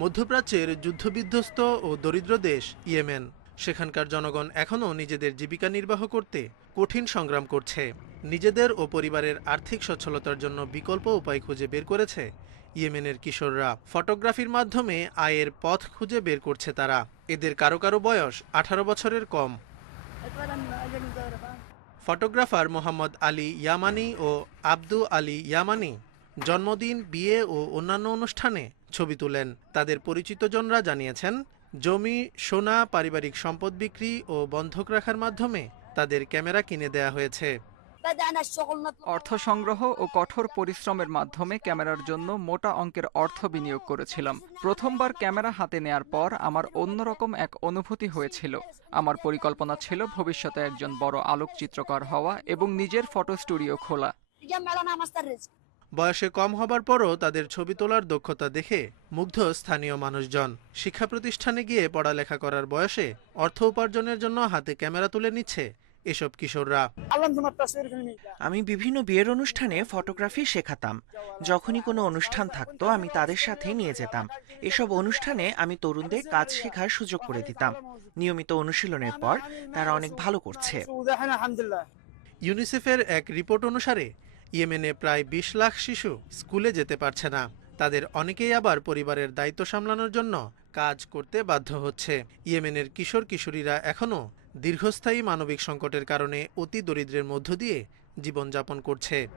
মধ্যপ্রাচ্যের যুদ্ধবিধ্বস্ত ও দরিদ্র দেশ ইয়েমেন। সেখানকার জনগণ এখনও নিজেদের জীবিকা নির্বাহ করতে কঠিন সংগ্রাম করছে। নিজেদের ও পরিবারের আর্থিক সচ্ছলতার জন্য বিকল্প উপায় খুঁজে বের করেছে ইয়েমেনের কিশোররা। ফটোগ্রাফির মাধ্যমে আয়ের পথ খুঁজে বের করছে তারা। এদের কারও কারও বয়স আঠারো বছরের কম। ফটোগ্রাফার মোহাম্মদ আলী ইয়ামানি ও আব্দু আলী ইয়ামানি জন্মদিন, বিয়ে ও অন্যান্য অনুষ্ঠানে ছবি তোলেন। তাদের পরিচিতজনরা জানিয়েছেন জমি সোনা পারিবারিক সম্পদ বিক্রি ও বন্ধক রাখার মাধ্যমে তাদের ক্যামেরা কিনে দেয়া হয়েছে। অর্থ সংগ্রহ ও কঠোর পরিশ্রমের মাধ্যমে ক্যামেরার জন্য মোটা অঙ্কের অর্থ বিনিয়োগ করেছিলাম। প্রথমবার ক্যামেরা হাতে নেয়ার পর আমার অন্যরকম এক অনুভূতি হয়েছিল। আমার পরিকল্পনা ছিল ভবিষ্যতে একজন বড় আলোকচিত্রকর হওয়া এবং নিজের ফটো স্টুডিও খোলা। বয়সে কম হবার পরও তাদের ছবি তোলার দক্ষতা দেখে মুগ্ধ স্থানীয় মানুষজন। শিক্ষা প্রতিষ্ঠানে গিয়ে পড়ালেখা করার বয়সে অর্থ উপার্জনের জন্য হাতে ক্যামেরা তুলে নিচ্ছে এসব কিশোররা। আমি বিভিন্ন বিয়ের অনুষ্ঠানে ফটোগ্রাফি শেখাতাম। যখনই কোনো অনুষ্ঠান থাকতো আমি তাদের সাথে নিয়ে যেতাম। এসব অনুষ্ঠানে আমি তরুণদের কাজ শেখার সুযোগ করে দিতাম। নিয়মিত অনুশীলনের পর তারা অনেক ভালো করছে। ইউনিসেফের এক রিপোর্ট অনুসারে ইয়েমেনে প্রায় বিশ লাখ শিশু স্কুলে যেতে পারছে না। তাদের অনেকেই আবার পরিবারের দায়িত্ব সামলানোর জন্য কাজ করতে বাধ্য হচ্ছে। ইয়েমেনের কিশোর কিশোরীরা এখনও দীর্ঘস্থায়ী মানবিক সংকটের কারণে অতি দরিদ্রের মধ্য দিয়ে জীবনযাপন করছে।